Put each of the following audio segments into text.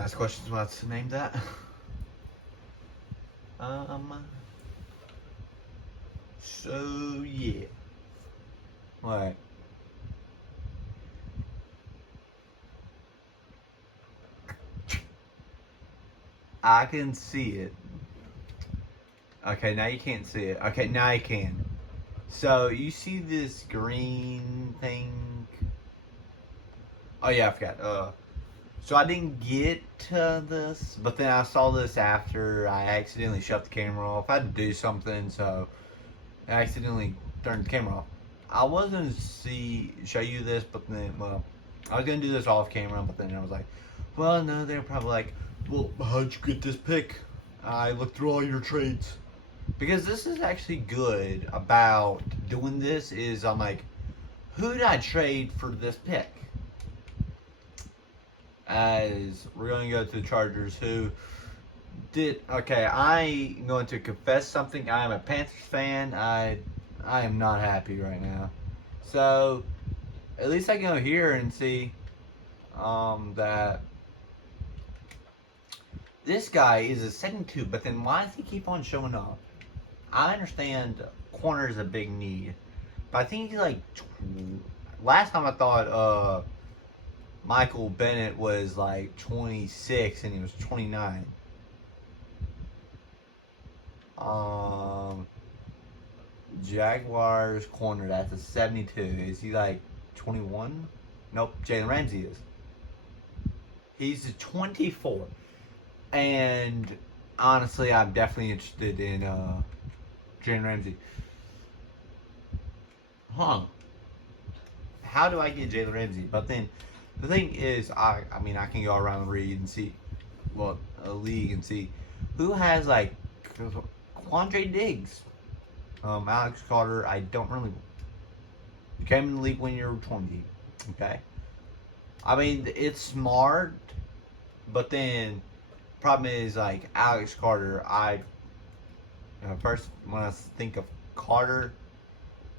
ask questions about to name that. Um. So yeah. What? I can see it. Okay, now you can't see it. Okay, now you can. So you see this green thing? Oh yeah, I forgot. So I didn't get to this, but then I saw this after I accidentally shut the camera off. I had to do something, so I accidentally turned the camera off. I was gonna show you this, but then I was gonna do this off camera, but then I was like, well, no, they're probably like, well, how'd you get this pick? I looked through all your trades. Because this is actually good about doing this is I'm like, who did I trade for this pick? As we're going to go to the Chargers, who did okay. I'm going to confess something. I am a Panthers fan. I am not happy right now. So at least I can go here and see that this guy is a 72. But then why does he keep on showing up? I understand corner is a big need, but I think he's like last time I thought Michael Bennett was like 26 and he was 29. Um, Jaguars corner, that's a 72. Is he like 21? Nope, Jalen Ramsey is. He's a 24. And honestly, I'm definitely interested in Jalen Ramsey. Huh. How do I get Jalen Ramsey? But then the thing is, I mean, I can go around the league and see, well, a league and see who has like Quandre Diggs, Alex Carter. I don't really. You came in the league when you were 20. Okay. I mean, it's smart, but then problem is like Alex Carter. First when I think of Carter,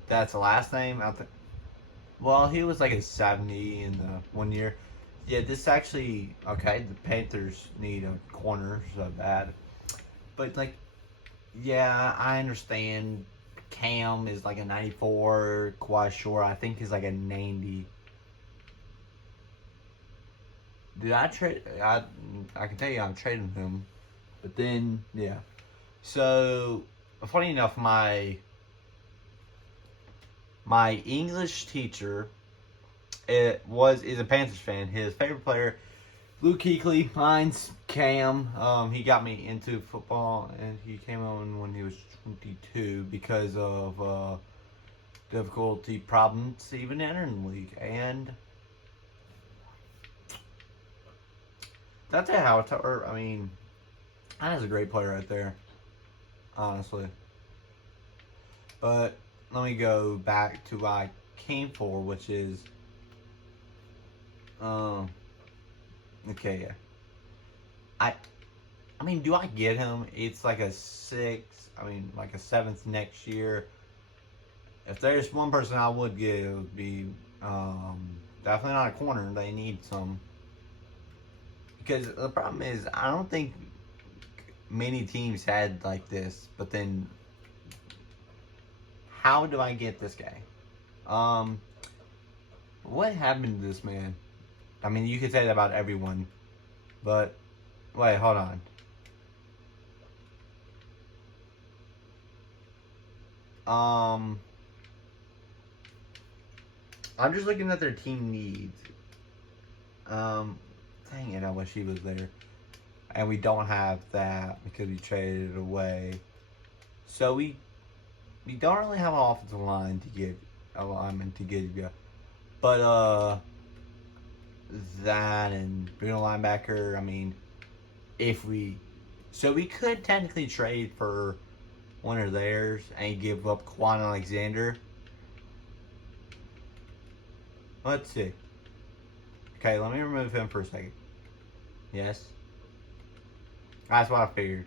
that's the last name. Well, he was like a 70 in the 1 year. Yeah, this actually okay. The Panthers need a corner so bad, but like, yeah, I understand. Cam is like a 94. Quite sure. I think he's like a 90. Did I trade? I can tell you I'm trading him, but then yeah. So funny enough, my English teacher is a Panthers fan. His favorite player, Luke Kuechly. Mine's Cam. He got me into football, and he came on when he was 22 because of difficulty problems even entering the league. And that's a how it's. I mean, that is a great player right there, honestly. But let me go back to what I came for, which is, okay, yeah. I mean, do I get him? It's like a 6. I mean, like a 7th next year. If there's one person I would get, it would be definitely not a corner. They need some. Because the problem is, I don't think many teams had like this. But then, how do I get this guy? What happened to this man? I mean, you could say that about everyone. But, wait, hold on. I'm just looking at their team needs. Dang it, I wish he was there. And we don't have that because we traded it away. So we don't really have an offensive line to give a lineman to give you. But that and being a linebacker, I mean, so we could technically trade for one of theirs and give up Quan Alexander. Let's see. Okay, let me remove him for a second. Yes. That's what I figured.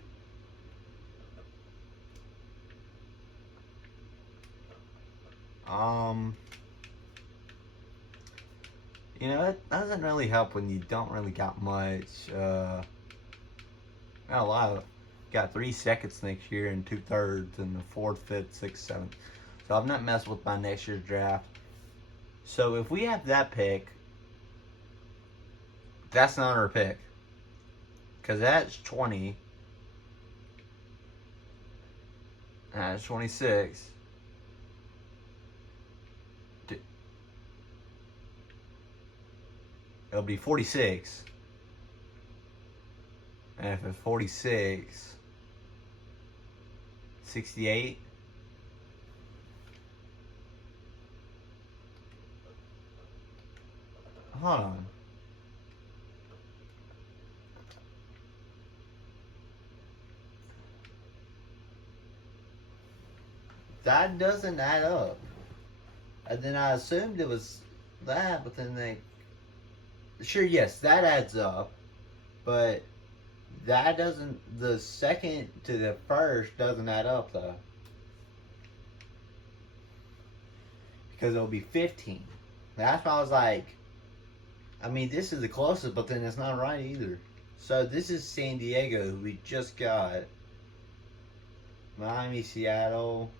You know, it doesn't really help when you don't really got much. Not a lot of. Got 3 seconds next year and 2/3 and the 4th, 5th, 6th, 7th. So I've not messed with my next year's draft. So if we have that pick, that's not our pick. Because that's 20. That's 26. It'll be 46. And if it's 46, 68. Hold on. That doesn't add up. And then I assumed it was that, but then they... Sure, yes, that adds up. But that doesn't... The second to the first doesn't add up, though. Because it'll be 15. That's why I was like... I mean, this is the closest, but then it's not right either. So this is San Diego, who we just got. Miami, Seattle...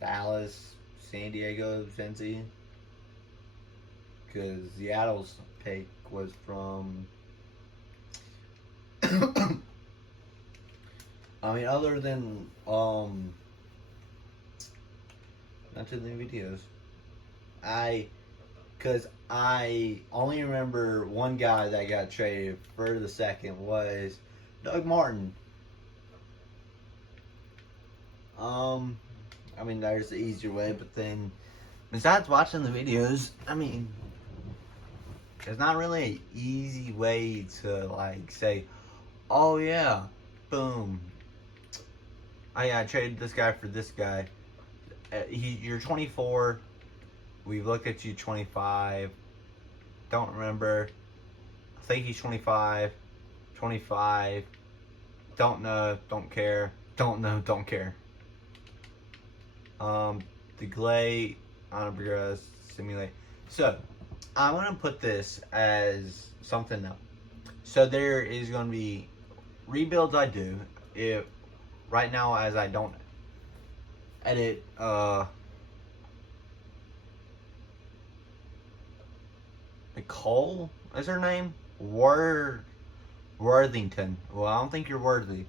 Dallas, San Diego, Cincy. Because Seattle's pick was from... I mean, other than, not too many videos. Because I only remember one guy that got traded for the second was Doug Martin. I mean, there's the easier way, but then, besides watching the videos, I mean, there's not really an easy way to, like, say, oh yeah, boom, I traded this guy for this guy. You're 24, we've looked at you 25, don't remember, I think he's 25, 25, don't know, don't care, don't know, don't care. Delay, unprogressed, simulate. So, I want to put this as something else. So there is going to be rebuilds I do. If right now, as I don't edit, Nicole is her name? Worthington. Well, I don't think you're worthy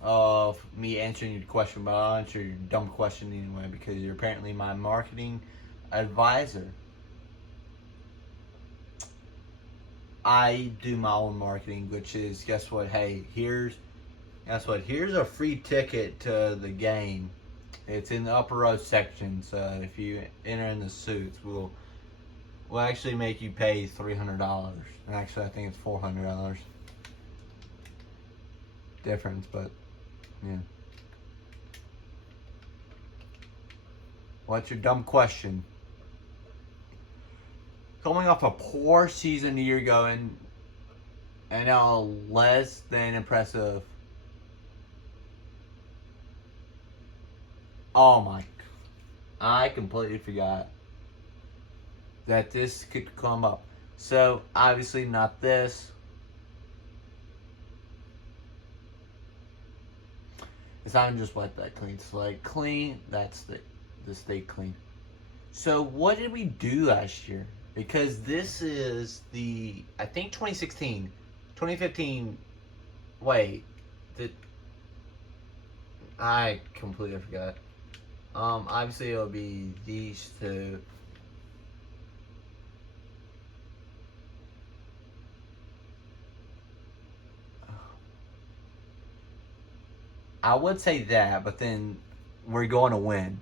of me answering your question, but I'll answer your dumb question anyway because you're apparently my marketing advisor. I do my own marketing, which is, guess what? Hey, here's a free ticket to the game. It's in the upper row section, so if you enter in the suits, we'll actually make you pay $300. And actually, I think it's $400 difference, but yeah. What's your dumb question? Coming off a poor season a year ago and now less than impressive. Oh my! I completely forgot that this could come up. So obviously not this. It's not just like that clean. It's like clean. That's the stay clean. So what did we do last year? Because this is the, I think 2016, 2015. Wait, I completely forgot. Obviously it'll be these two. I would say that, but then we're going to win.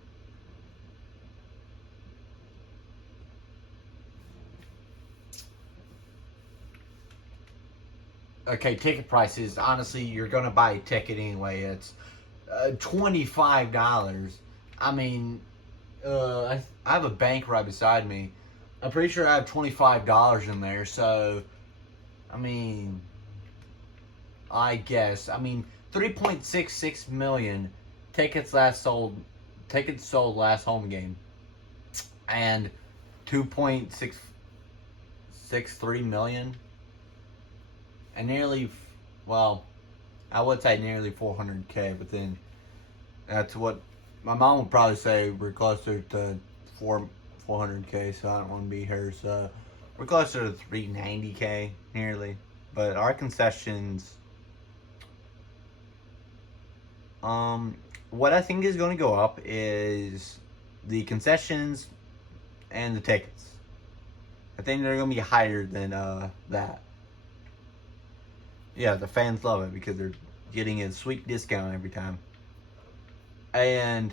Okay, ticket prices. Honestly, you're going to buy a ticket anyway. It's $25. I mean, I have a bank right beside me. I'm pretty sure I have $25 in there. So, I mean, I guess. I mean, 3.66 million tickets last sold tickets sold last home game, and 2.663 million, and nearly, well, I would say nearly 400K, but then that's what my mom would probably say. We're closer to 400K, so I don't want to be her. So we're closer to 390K nearly. But our concessions, what I think is going to go up is the concessions and the tickets. I think they're going to be higher than that. Yeah, the fans love it because they're getting a sweet discount every time. And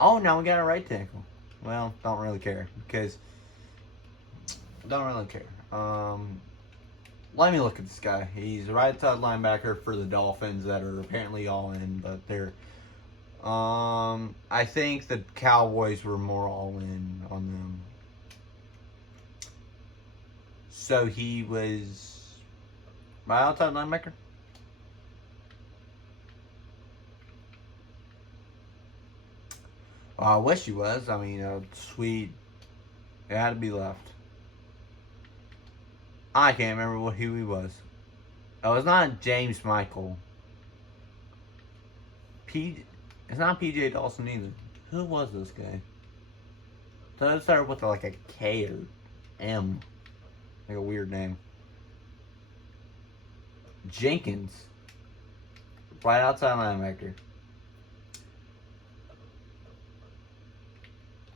oh, now we got a right tackle. Well, don't really care because don't really care. Let me look at this guy. He's a right side linebacker for the Dolphins that are apparently all in, but they're. I think the Cowboys were more all in on them. So he was my outside linebacker. I wish he was. I mean, sweet. It had to be left. I can't remember who he was. Oh, it's not James Michael. It's not PJ Dawson either. Who was this guy? So it started with like a K or M. Like a weird name. Jenkins. Right outside linebacker.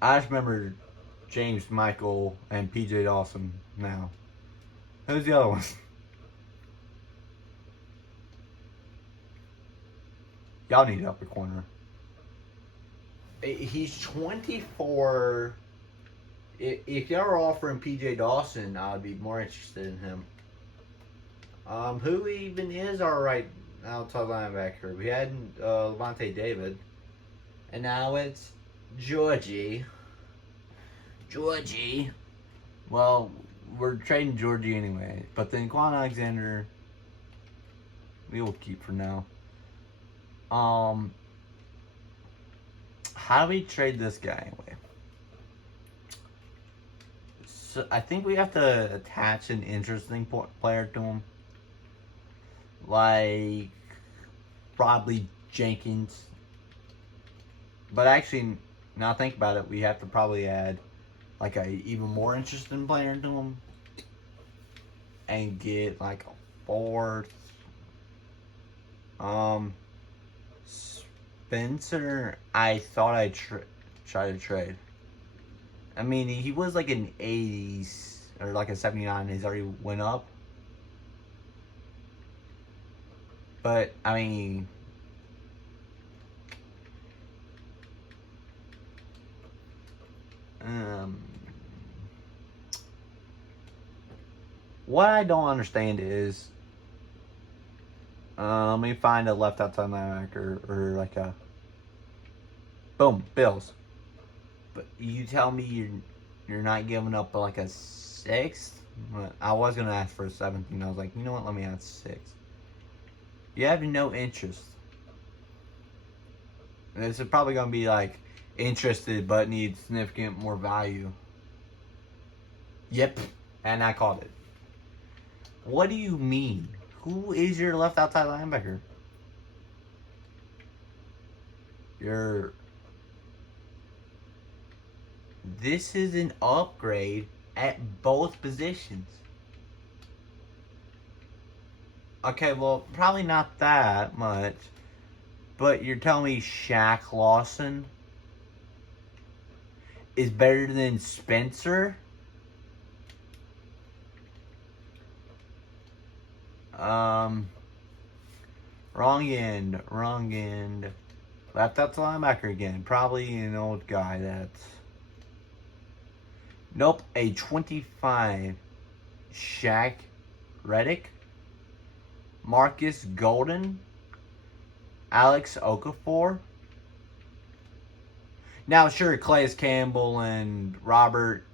I just remember James Michael and PJ Dawson now. Who's the other one? Y'all need upper corner. He's 24. If y'all are offering PJ Dawson, I would be more interested in him. Who even is our right outside linebacker? We had Levante David, and now it's Georgie. Well, we're trading Georgie anyway, but then Quan Alexander, we will keep for now. How do we trade this guy anyway? So I think we have to attach an interesting player to him, like probably Jenkins. But actually, now think about it, we have to probably add like a even more interesting player to him and get like a fourth. Spencer, I thought I'd try to trade. I mean, he was like an 80s or like a 79. He's already went up. But, I mean, what I don't understand is, let me find a left outside linebacker or like a, boom, Bills. But you tell me you're not giving up like a sixth? I was going to ask for a 17. I was like, you know what, let me add 6. You have no interest. This is probably going to be like interested but needs significant more value. Yep, and I called it. What do you mean? Who is your left outside linebacker? This is an upgrade at both positions. Okay, well, probably not that much. But you're telling me Shaq Lawson is better than Spencer? Wrong end. Left outside linebacker again. Probably an old guy that's... Nope, a 25. Shaq Reddick. Marcus Golden. Alex Okafor. Now, sure, Calais Campbell and Robert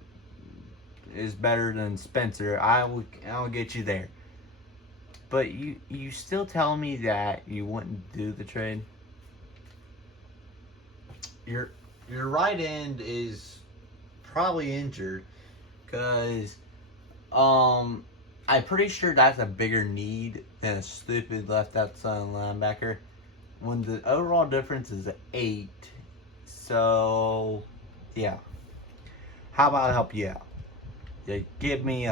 is better than Spencer. I'll get you there. But you still tell me that you wouldn't do the trade? You're your right end is probably injured because I'm pretty sure that's a bigger need than a stupid left outside linebacker. When the overall difference is 8, so yeah. How about I help you out? You give me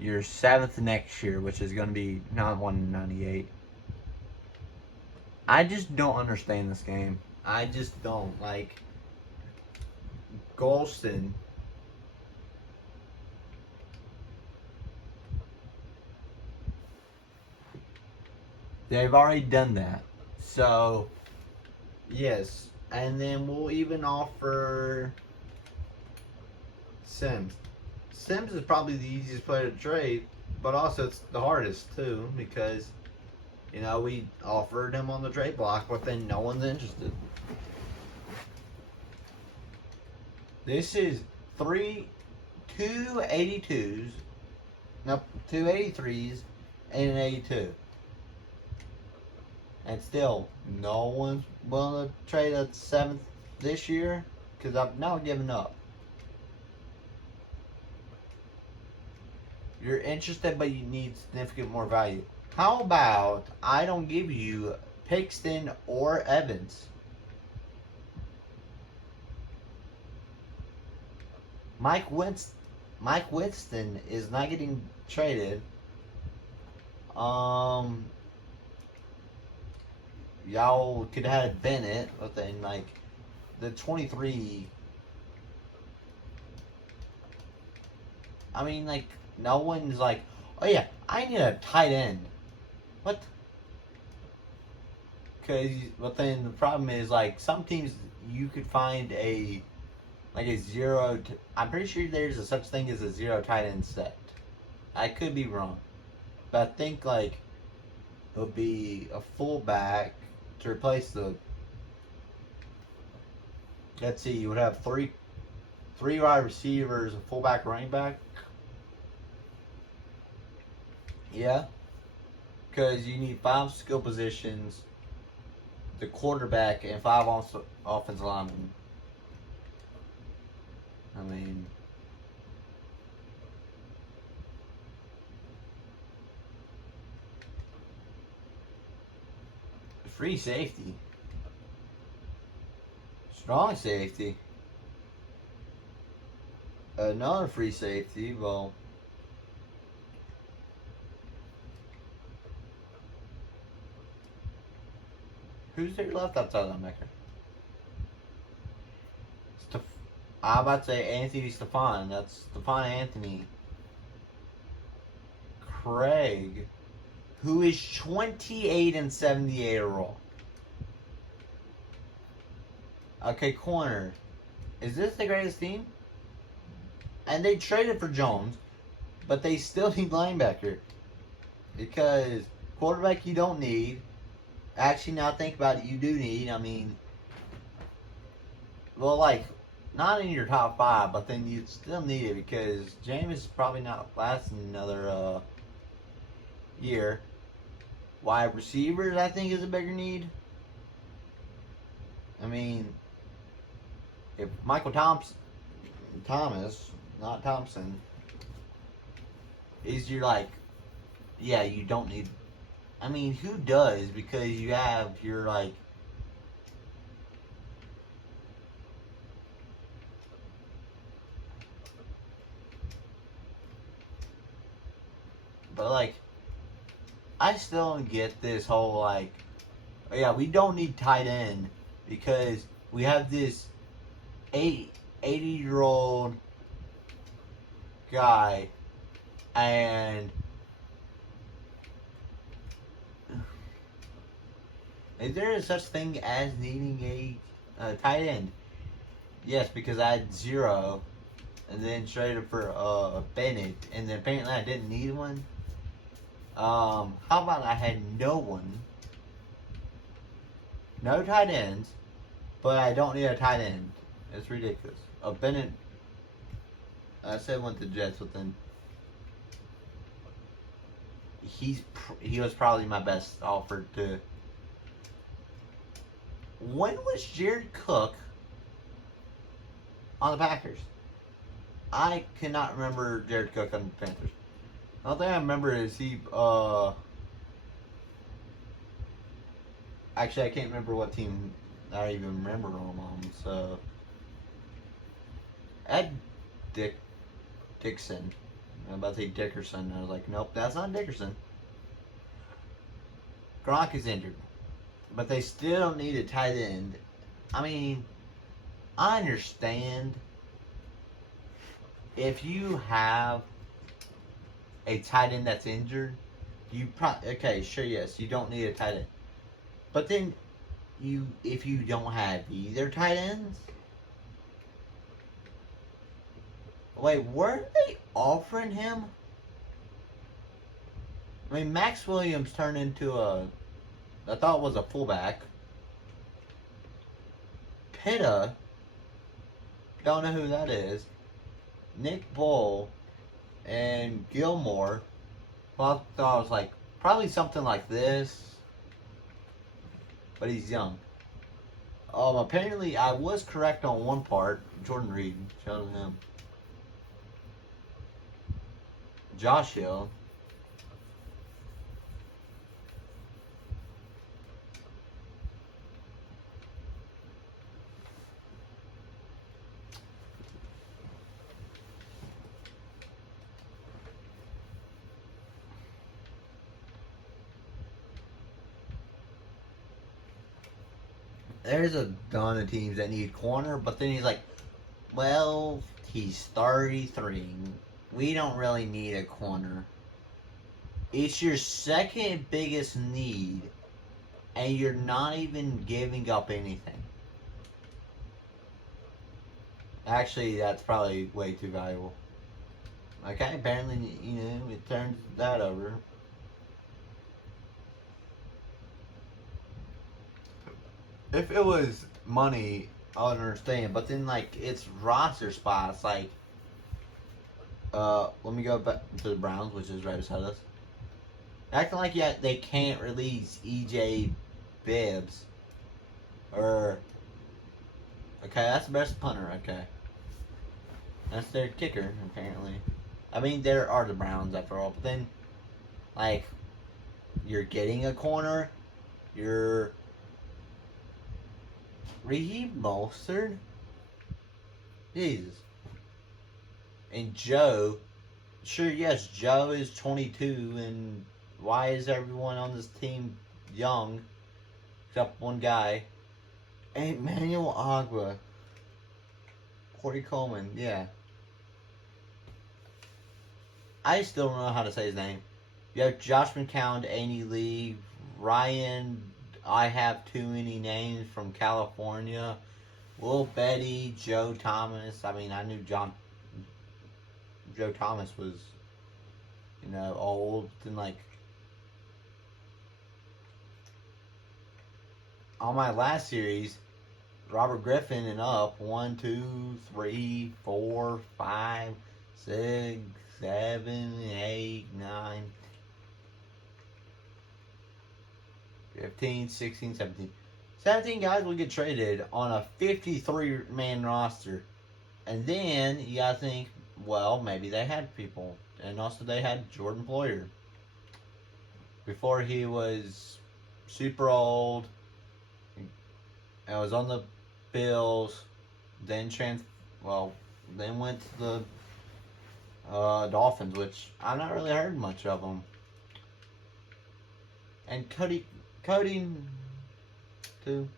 your 7th next year, which is going to be not 198. I just don't understand this game. I just don't. Like, Golston. They've already done that. So, yes. And then we'll even offer Sims. Sims is probably the easiest player to trade, but also it's the hardest too because, we offered him on the trade block, but then no one's interested. This is two 82s, no, 2 83s, and an 82. And still, no one's willing to trade a 7th this year because I've now given up. You're interested, but you need significant more value. How about I don't give you Pixton or Evans? Mike Winston is not getting traded. Y'all could have had Bennett, but then the 23. I mean, no one's like, oh yeah, I need a tight end. What? But then the problem is some teams you could find a zero. I'm pretty sure there's a such thing as a 0 tight end set. I could be wrong, but I think it would be a fullback to replace the. Let's see, you would have three wide receivers, a fullback, running back. Yeah, because you need 5 skill positions, the quarterback, and 5 offensive linemen. I mean, free safety, strong safety, another free safety. Well, who's their left outside linebacker? I'm about to say Anthony Stefan. That's Stefan Anthony. Craig, who is 28 and 78 overall. Okay, corner. Is this the greatest team? And they traded for Jones, but they still need linebacker. Because quarterback you don't need. Actually, now think about it, you do need. I mean, well, not in your top 5, but then you still need it because Jameis is probably not lasting another year. Wide receivers, I think, is a bigger need. I mean, if Michael Thomas, not Thompson, is your yeah, you don't need. I mean, who does? Because you have your but I still don't get this whole oh yeah, we don't need tight end because we have this 80-year-old guy and is there such thing as needing a tight end? Yes, because I had 0 and then traded for Bennett and then apparently I didn't need one. How about I had no one? No tight ends, but I don't need a tight end. It's ridiculous. Bennett, I said went to Jets, but then he was probably my best offer to. When was Jared Cook on the Packers? I cannot remember Jared Cook on the Panthers. The only thing I remember is he. Actually, I can't remember what team I even remember him on. So Ed Dixon. I'm about to say Dickerson. I was like, nope, that's not Dickerson. Gronk is injured, but they still don't need a tight end. I mean, I understand if you have a tight end that's injured, you probably okay, sure, yes, you don't need a tight end. But then if you don't have either tight ends, wait, weren't they offering him? I mean, Max Williams turned into I thought it was a fullback. Pitta, don't know who that is. Nick Bull and Gilmore. Well, I thought it was like probably something like this, but he's young. Apparently I was correct on one part. Jordan Reed, shout out to him. Josh Hill. There's a ton of teams that need corner, but then he's like, well, he's 33. We don't really need a corner. It's your second biggest need, and you're not even giving up anything. Actually, that's probably way too valuable. Okay, apparently, it turns that over. If it was money, I would understand. But then, like, it's roster spots. Like, let me go back to the Browns, which is right beside us. Acting like they can't release EJ Bibbs. Okay, that's the best punter. Okay, that's their kicker, apparently. I mean, there are the Browns after all. But then, like, you're getting a corner. You're Raheem Mostert? Jesus. And Joe, sure, yes, Joe is 22, and why is everyone on this team young, except one guy? And Manuel Agua. Corey Coleman, yeah. I still don't know how to say his name. You have Josh McCown, Andy Lee, Ryan, I have too many names from California. Will Betty, Joe Thomas. I mean, I knew Joe Thomas was, old. And like, on my last series, Robert Griffin and up 1, 2, 3, 4, 5, 6, 7, 8, 9, 15, 16, 17. 17 guys will get traded on a 53-man roster. And then you gotta think, well, maybe they had people. And also they had Jordan Poyer. Before he was super old. I was on the Bills. Then went to the Dolphins, which I've not really heard much of them. And Cody too.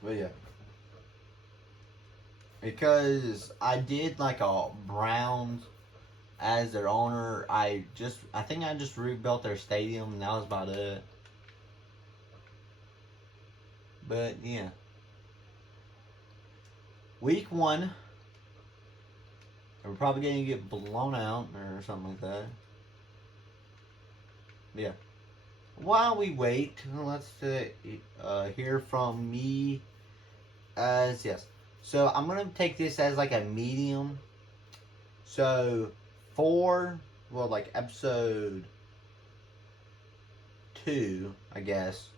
But yeah. Because I did like a Browns as their owner. I think I just rebuilt their stadium and that was about it. But yeah. Week 1. We're probably going to get blown out or something like that. Yeah. While we wait, let's hear from me as yes. So I'm gonna take this as like a medium. So episode 2, I guess.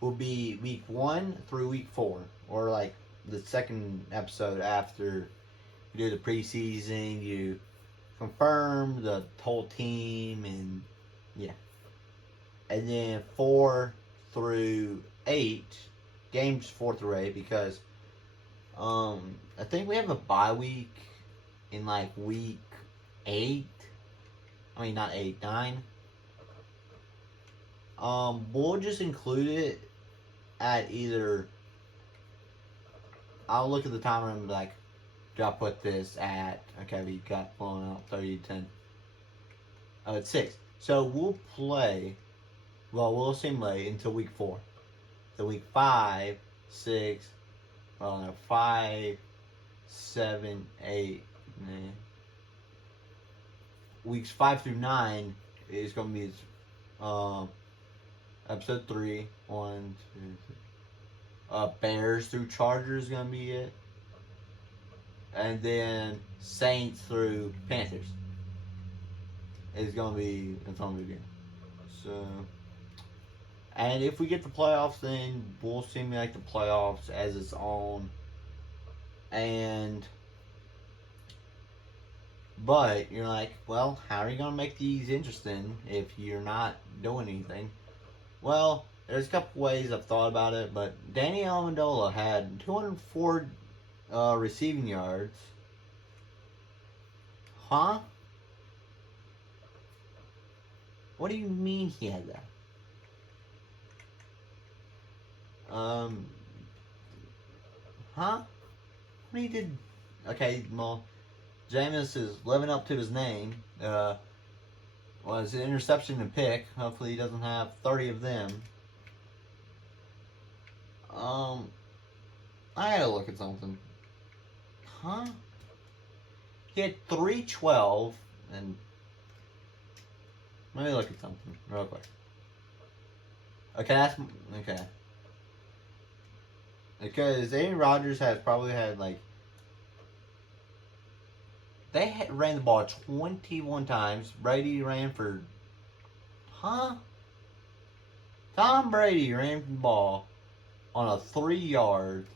will be week 1 through week 4, or like the second episode after you do the preseason. You confirm the whole team, and yeah, and then 4 through 8 games, 4 through 8, because I think we have a bye week in like week 8. I mean, not 8, 9. We'll just include it at either. I'll look at the timer and be like, do I put this at? Okay, we got blown out 30-10. Oh, it's 6. So we'll play. Well, we'll simulate until week 4. So week 5, 6. Well, no, 5, 7, 8. Weeks 5 through 9 is going to be episode 3. 1, 2, 3. Bears through Chargers is going to be it. And then Saints through Panthers is going to be good. So, and if we get the playoffs, then we'll simulate the playoffs as its own. But you're like, well, how are you going to make these interesting if you're not doing anything? Well, there's a couple ways I've thought about it, but Danny Amendola had 204 receiving yards. Huh? What do you mean he had that? Huh? What he did? Okay, well, Jameis is living up to his name. Was an interception and pick. Hopefully he doesn't have 30 of them. I gotta look at something. Huh? He had 312, and let me look at something real quick. Okay, okay. Because Aaron Rodgers has probably had like ran the ball 21 times. Brady ran for Tom Brady ran the ball on a 3-yard.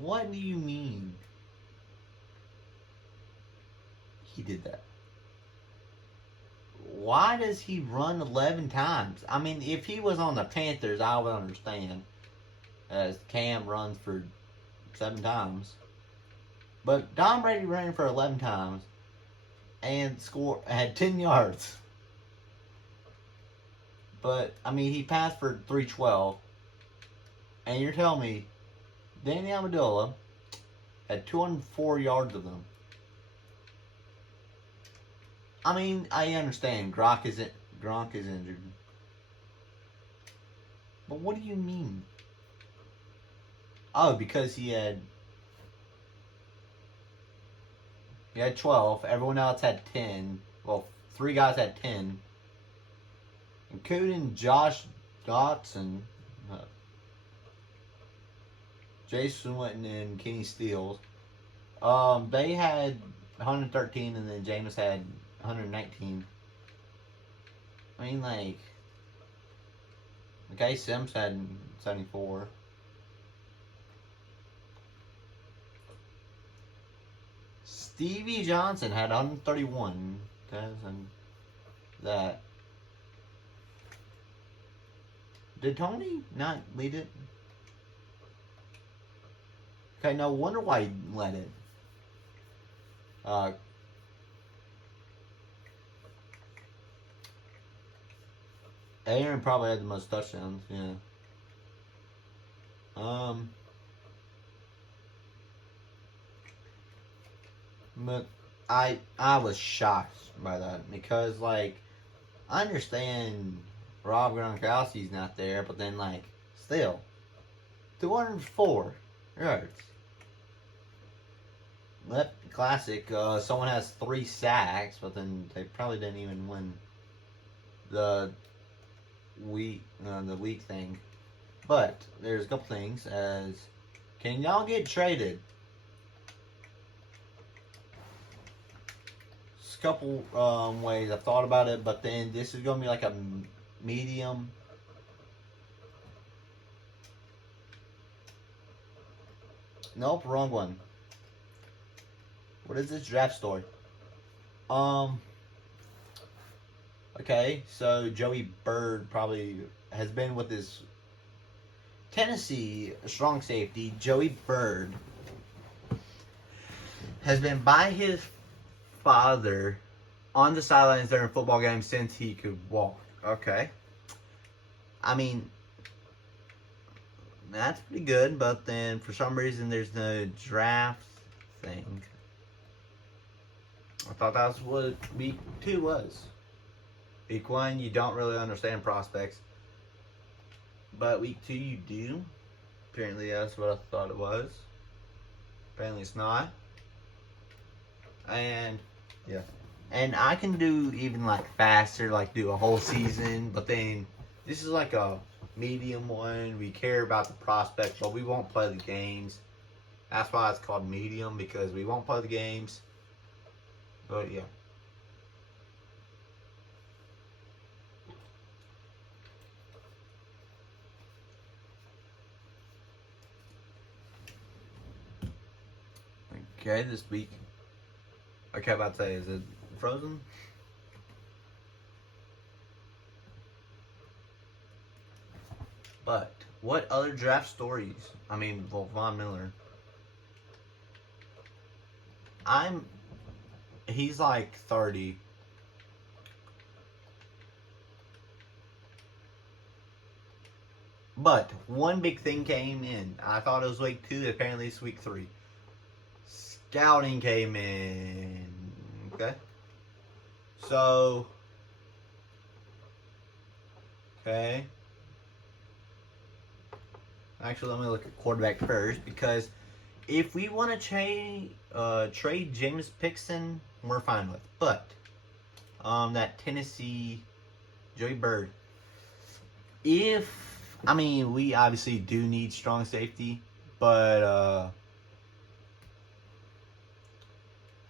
What do you mean? He did that. Why does he run 11 times? I mean, if he was on the Panthers, I would understand. As Cam runs for 7 times. But Tom Brady ran for 11 times and had 10 yards. But, I mean, he passed for 312. And you're telling me Danny Amendola had 204 yards of them. I mean, I understand Gronk is injured. But what do you mean? Oh, because he had 12. Everyone else had 10. Well, 3 guys had 10. Including Josh Dotson, Jason Witten, and Kenny Stills. They had 113, and then Jameis had 119. I mean, like, okay, Sims had 74. Stevie Johnson had 131. And that. Did Tony not lead it? Okay, no wonder why he led it. Aaron probably had the most touchdowns, yeah. But I was shocked by that because, like, I understand Rob Gronkowski's not there, but then, like, still 204 yards. That classic. Someone has 3 sacks, but then they probably didn't even win the week thing. But there's a couple things. As can y'all get traded? A couple ways I've thought about it, but then this is gonna be like a medium Nope, wrong one. What is this draft story? Um. Okay, so Joey Bird probably has been with his Tennessee strong safety. Joey Bird has been by his father on the sidelines during football games since he could walk. Okay. I mean, that's pretty good, but then for some reason there's no draft thing. I thought that's what week 2 was. Week 1, you don't really understand prospects. But week 2, you do. Apparently, that's what I thought it was. Apparently, it's not. And, yeah. And I can do even, like, faster, like, do a whole season. But then, this is like a medium one. We care about the prospects, but we won't play the games. That's why it's called medium, because we won't play the games. But, yeah. Okay, this week. Okay, about to say, is it frozen? But what other draft stories? I mean, well, Von Miller. He's like 30. But one big thing came in. I thought it was week 2. Apparently, it's week 3. Scouting came in. Okay. So. Okay. Actually, let me look at quarterback first, because if we want to trade James Pickson, we're fine with. But that Tennessee Joey Bird. I mean, we obviously do need strong safety, but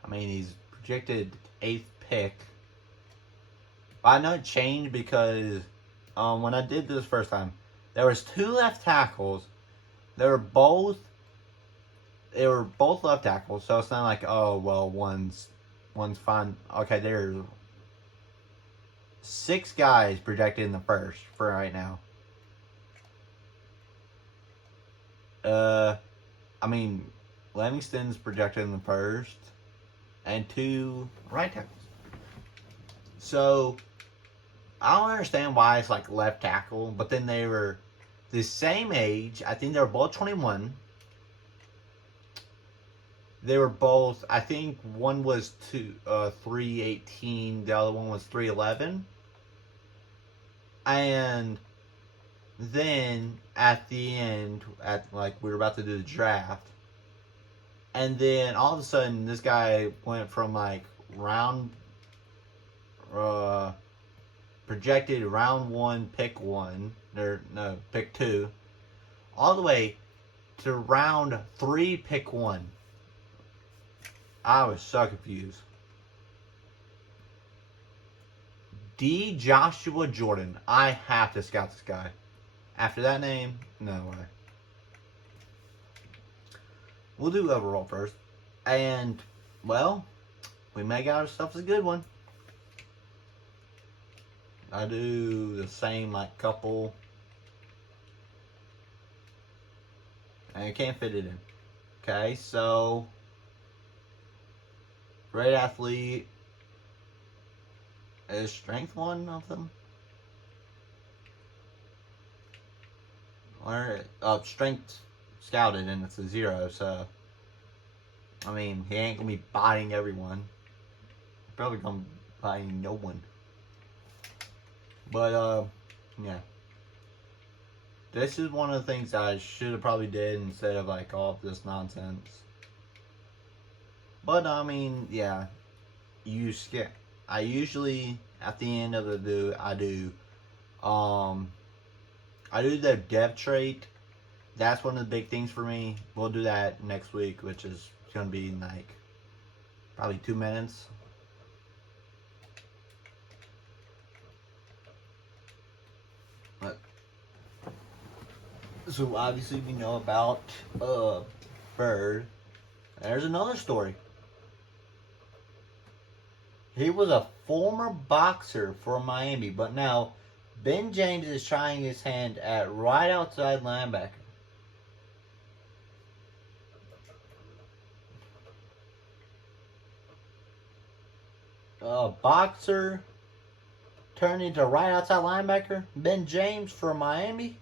I mean, he's projected 8th pick. I know it changed because when I did this first time, there was 2 left tackles. They were both left tackles, so it's not like, oh well, one's fine. Okay, there's 6 guys projected in the first for right now. I mean, Livingston's projected in the first, and 2 right tackles. So I don't understand why it's like left tackle, but then they were the same age. I think they were both 21. They were both, I think one was 318, the other one was 311. And then at the end, we were about to do the draft, and then all of a sudden this guy went from like projected round 1, pick 1, or no, pick 2, all the way to round 3, pick 1. I was so confused. Joshua Jordan. I have to scout this guy. After that name, no way. We'll do overall first. And, well, we make out ourselves a good one. I do the same, like, couple. And I can't fit it in. Okay, so great athlete. Is strength one of them? Or strength scouted, and it's a 0, so I mean, he ain't gonna be biting everyone. Probably gonna bite no one. But yeah. This is one of the things I should have probably did instead of like all of this nonsense. But I mean, yeah. I usually at the end of the I do the depth trait. That's one of the big things for me. We'll do that next week, which is gonna be like probably 2 minutes. But so obviously we know about Bird. There's another story. He was a former boxer for Miami, but now Ben James is trying his hand at right outside linebacker. Boxer turned into right outside linebacker. Ben James for Miami.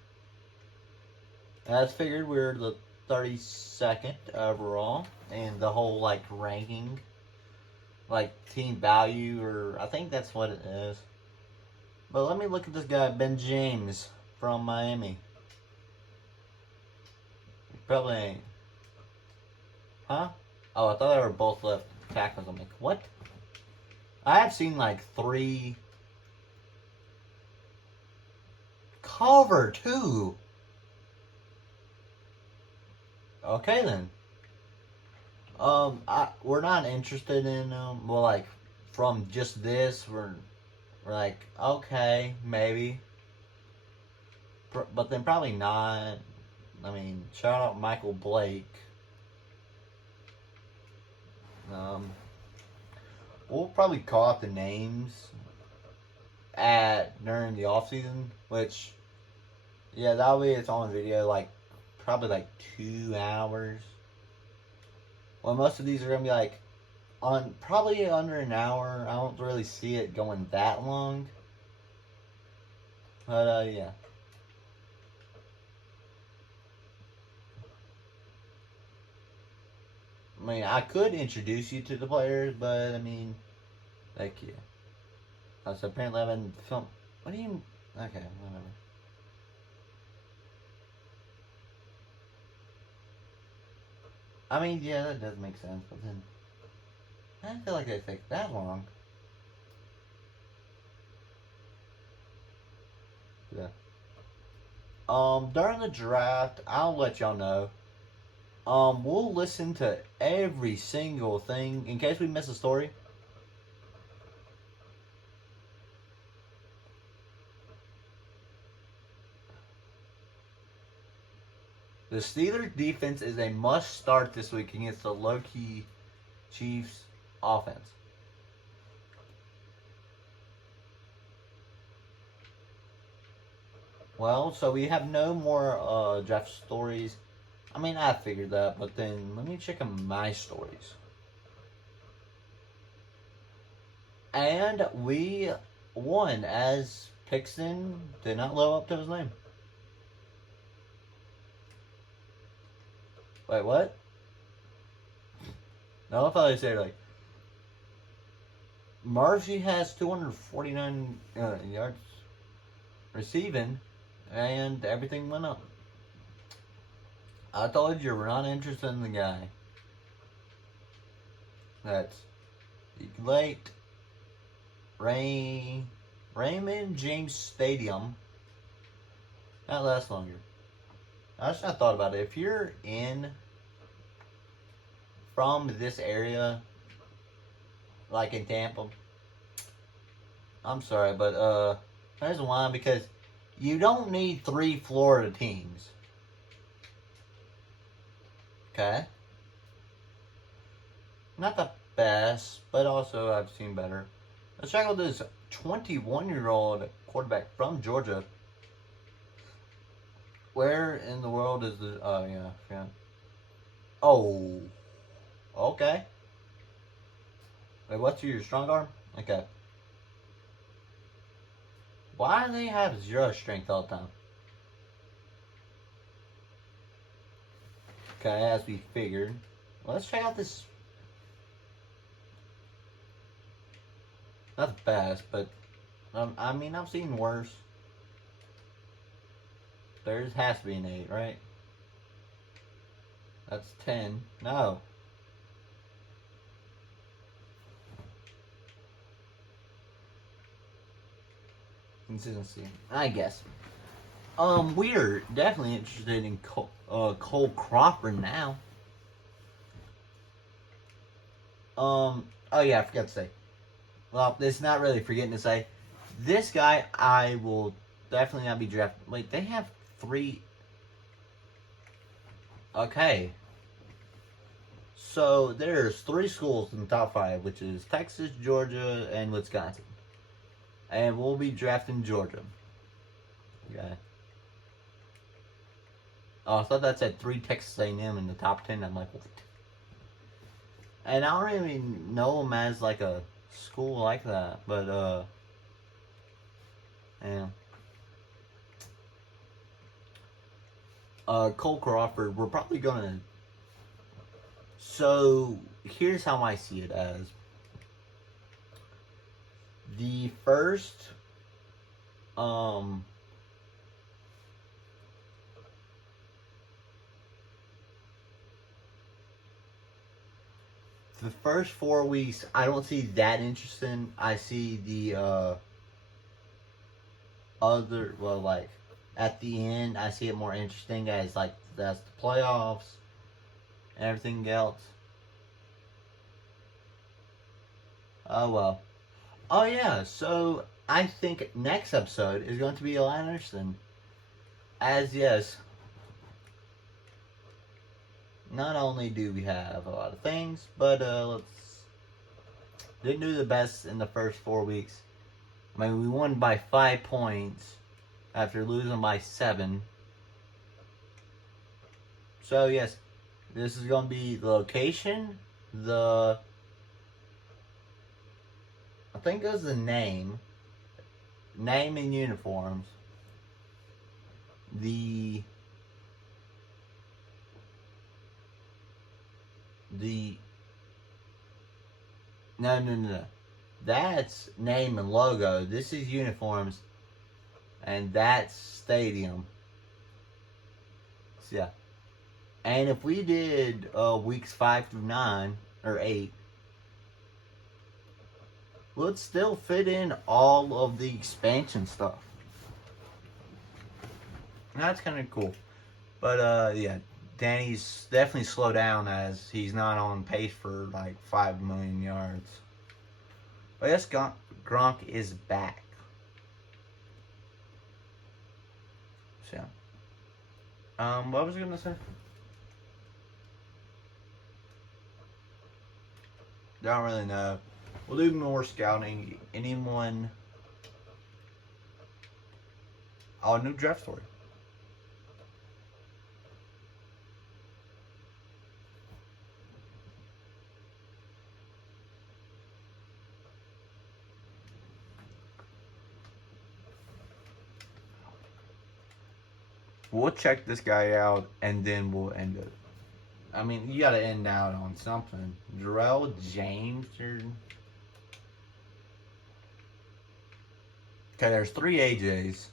As figured, we're the 32nd overall in the whole like ranking, like team value, or I think that's what it is. But let me look at this guy, Ben James from Miami. Probably ain't. Huh? Oh, I thought they were both left tackles. I'm like, what? I have seen like 3 cover 2. Okay then. We're not interested in well, like from just this, we're like okay, maybe, but then probably not. I mean, shout out Michael Blake. We'll probably call out the names during the off season, which yeah, that way it's on video, like probably like 2 hours. Well, most of these are gonna be like on probably under an hour. I don't really see it going that long, but yeah. I mean, I could introduce you to the players, but I mean, like, yeah. So apparently I've been film. What do you? Okay, whatever. I mean, yeah, that does make sense, but then I don't feel like it takes that long. Yeah. During the draft, I'll let y'all know. We'll listen to every single thing in case we miss a story. The Steelers defense is a must start this week against the low-key Chiefs offense. Well, so we have no more draft stories. I mean, I figured that, but then let me check on my stories. And we won as Pixton did not live up to his name. Wait, what? No, I thought they said like Murphy has 249 yards receiving, and everything went up. I told you we're not interested in the guy. That's late Raymond James Stadium. That lasts longer. I just not thought about it. If you're from this area, like in Tampa, I'm sorry, but there's why, because you don't need 3 Florida teams. Okay? Not the best, but also I've seen better. Let's check out this 21-year-old quarterback from Georgia. Where in the world is the... Oh, yeah. Oh. Okay. Wait, what's your strong arm? Okay. Why do they have 0 strength all the time? Okay, as we figured. Well, let's check out this. Not the best, but I mean, I've seen worse. There has to be an 8, right? That's 10. No. Consistency, I guess. We are definitely interested in Cole Crawford now. Oh yeah, I forgot to say. Well, it's not really forgetting to say. This guy, I will definitely not be drafted. Wait, they have 3. Okay. So there's three schools in the top five, which is Texas, Georgia, and Wisconsin. And we'll be drafting Georgia. Okay. Oh, I thought that said three Texas A&M in the top 10. I'm like, what? And I don't even know them as like a school like that, but yeah. Cole Crawford, we're probably gonna. So here's how I see it as the first, um, the first 4 weeks. I don't see that interesting. I see the other, well, like at the end, I see it more interesting as like that's the playoffs and everything else. Oh well. Oh yeah. So I think next episode is going to be a lot interesting. As yes, not only do we have a lot of things, but let's didn't do the best in the first 4 weeks. I mean, we won by 5 points after losing by 7. So yes, this is going to be the location, I think it was the name and uniforms, the no. That's name and logo. This is uniforms, and that's stadium. So, yeah. And if we did weeks 5 through 9 or 8, let's still fit in all of the expansion stuff. That's kind of cool. But yeah, Danny's definitely slow down as he's not on pace for like 5 million yards. But yes, Gronk is back. So, what was I gonna say? Don't really know. We'll do more scouting. Anyone? Oh, new draft story. We'll check this guy out and then we'll end it. I mean, you gotta end out on something. Jarrell James or... Okay, there's 3 AJs.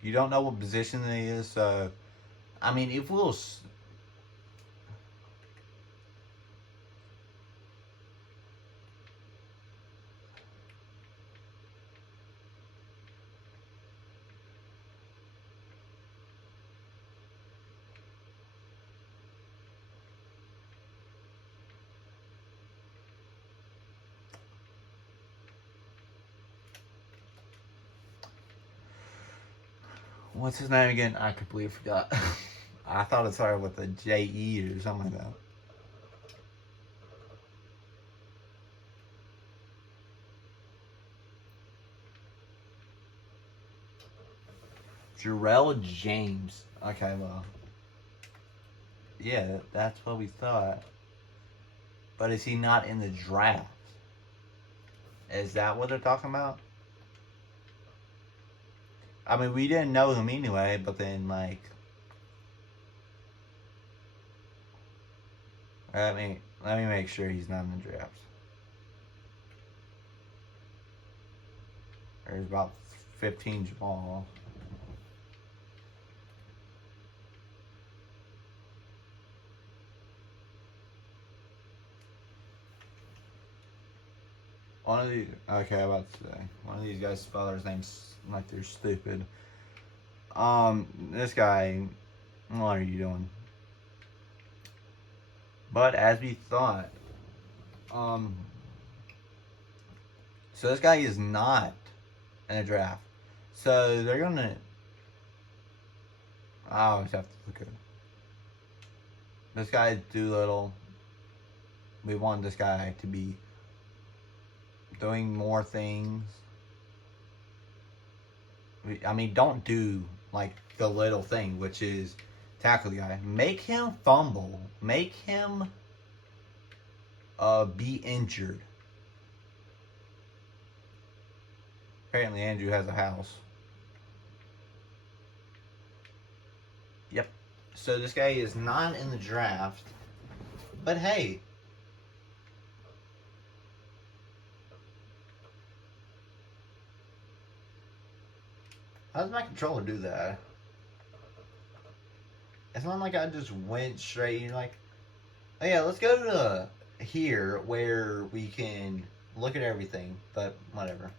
You don't know what position he is, so... I mean, if we'll... What's his name again? I completely forgot. I thought it started with a J-E or something like that. Jarrell James. Okay, well. Yeah, that's what we thought. But is he not in the draft? Is that what they're talking about? I mean, we didn't know him anyway, but then, like... Let me make sure he's not in the draft. There's about 15 Jamal. One of these, okay, I'm about to say, one of these guys spell their names like they're stupid. This guy, what are you doing? But as we thought, so this guy is not in a draft. So they're gonna. I always have to look at it. This guy Doolittle. We want this guy to be doing more things. I mean, don't do like the little thing, which is tackle the guy. Make him fumble. Make him be injured. Apparently, Andrew has a house. Yep. So this guy is not in the draft. But hey. How does my controller do that? It's not like I just went straight. You're like, oh yeah, let's go to here where we can look at everything. But whatever.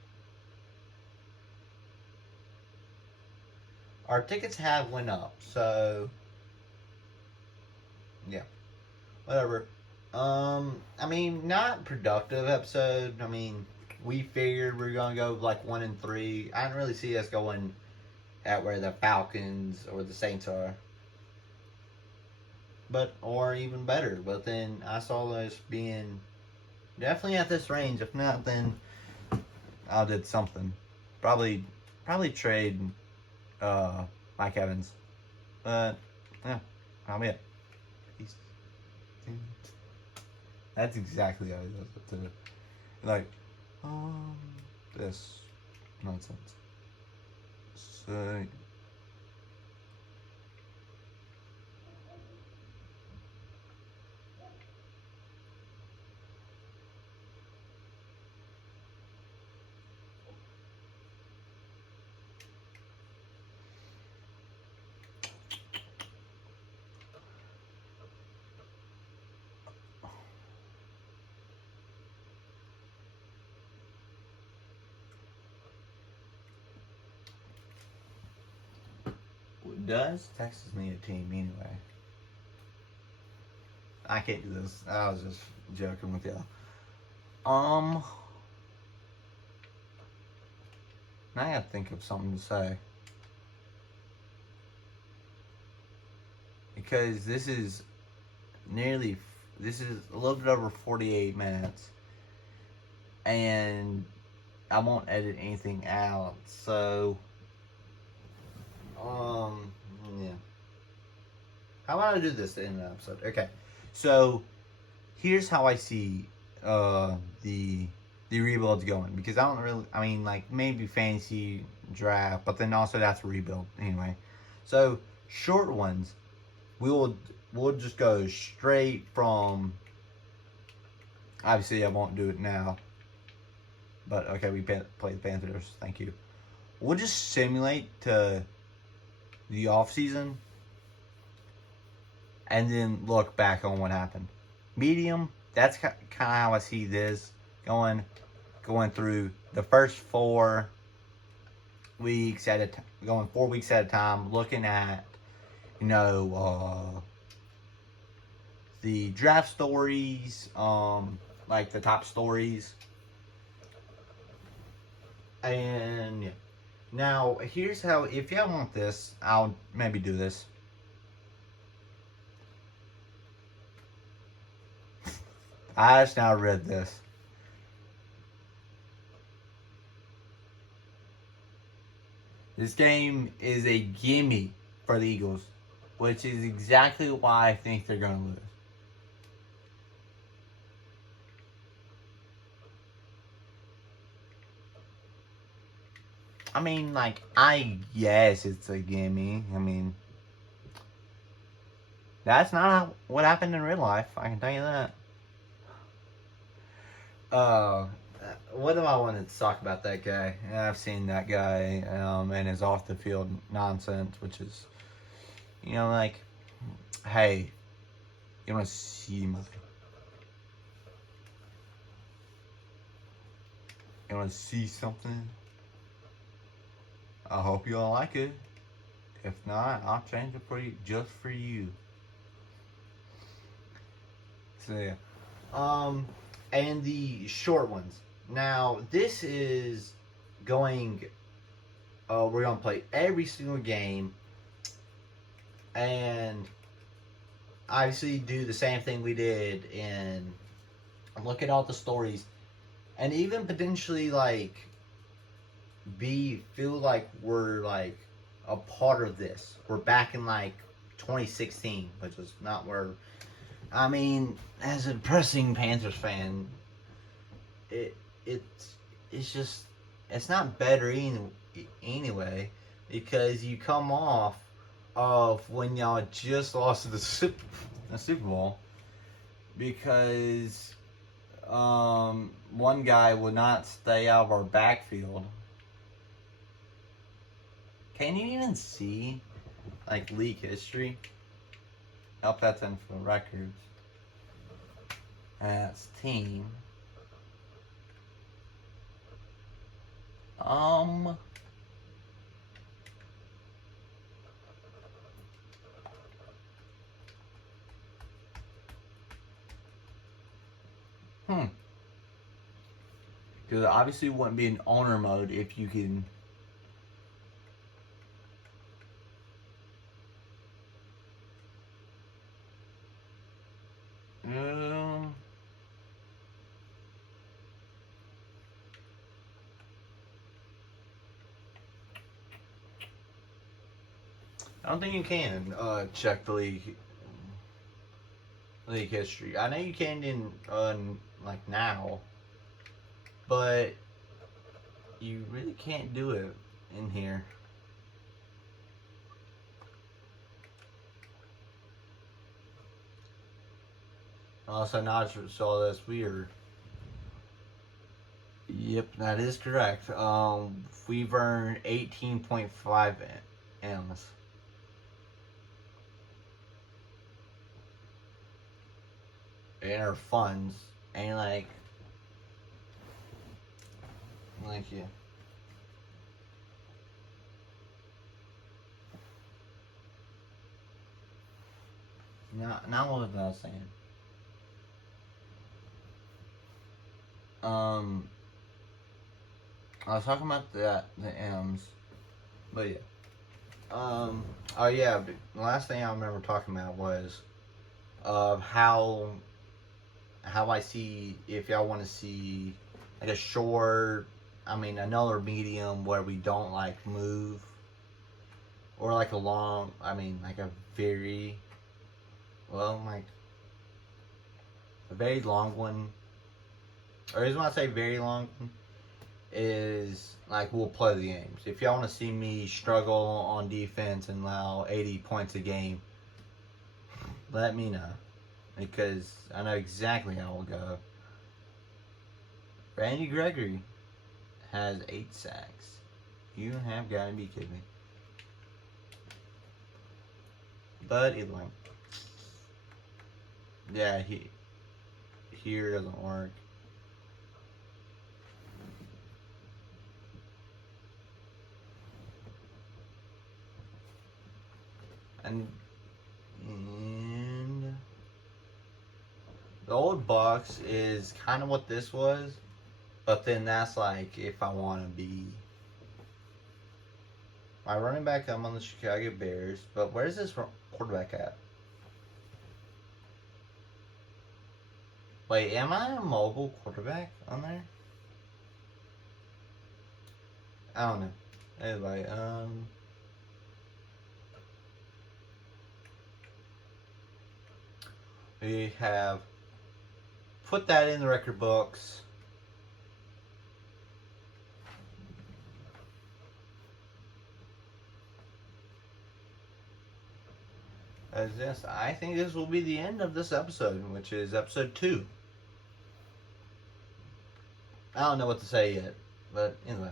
Our tickets have went up, so yeah, whatever. I mean, not productive episode. I mean, we figured we are gonna go like 1-3. I didn't really see us going at where the Falcons or the Saints are, but or even better. But then I saw us being definitely at this range. If not, then I did something. Probably trade Mike Evans. But yeah, I'll be it. Peace. That's exactly how he does it too. Like, this nonsense. So does Texas need a team anyway? I can't do this. I was just joking with y'all. Now I gotta think of something to say. Because this is a little bit over 48 minutes. And I won't edit anything out, so yeah. How about I do this to end the episode? Okay. So here's how I see the rebuild's going, because I don't really, I mean, like maybe fantasy draft, but then also that's a rebuild anyway. So short ones, we'll just go straight from. Obviously, I won't do it now. But okay, we play the Panthers. Thank you. We'll just simulate to the off season, and then look back on what happened. Medium. That's kind of how I see this going through the first 4 weeks going 4 weeks at a time, looking at the draft stories, like the top stories. And yeah. Now, here's how, if y'all want this, I'll maybe do this. I just now read this. This game is a gimme for the Eagles, which is exactly why I think they're going to lose. I mean, like, yes, it's a gimme. I mean, that's not what happened in real life, I can tell you that. What do I want to talk about that guy? I've seen that guy and his off the field nonsense, which is, like, hey, you want to see my. You want to see something? I hope you all like it. If not, I'll change it for you, just for you. So yeah. And the short ones. Now, this is going we're gonna play every single game, and obviously do the same thing we did and look at all the stories, and even potentially like feel like we're like a part of this. We're back in like 2016, which is not where. I mean, as a depressing Panthers fan, it it's it's just it's not better anyway, because you come off of when y'all just lost to the Super Bowl because one guy would not stay out of our backfield. Can you even see like league history? Help that's in for the records. That's team. Hmm. Because obviously it wouldn't be in owner mode if you can. I don't think you can check the league history. I know you can in like now, but you really can't do it in here. Also, not saw this weird. Yep, that is correct. We've earned 18.5 M's. In our funds, and like yeah. Not what I was saying. I was talking about the M's, but yeah. Oh yeah. The last thing I remember talking about was how I see, if y'all want to see like a short, I mean another medium where we don't like move, or like a long, I mean like a very, well, like a very long one, or the reason why I say very long one is like we'll play the games. If y'all want to see me struggle on defense and allow 80 points a game, let me know, because I know exactly how it'll go. Randy Gregory has 8 sacks. You have got to be kidding me. But either way, yeah, here doesn't work. And the old box is kind of what this was, but then that's like if I want to be my running back. I'm on the Chicago Bears, but where's this quarterback at? Wait, am I a mobile quarterback on there? I don't know. Anyway, we have put that in the record books. As this, I think this will be the end of this episode, which is episode 2. I don't know what to say yet, but anyway.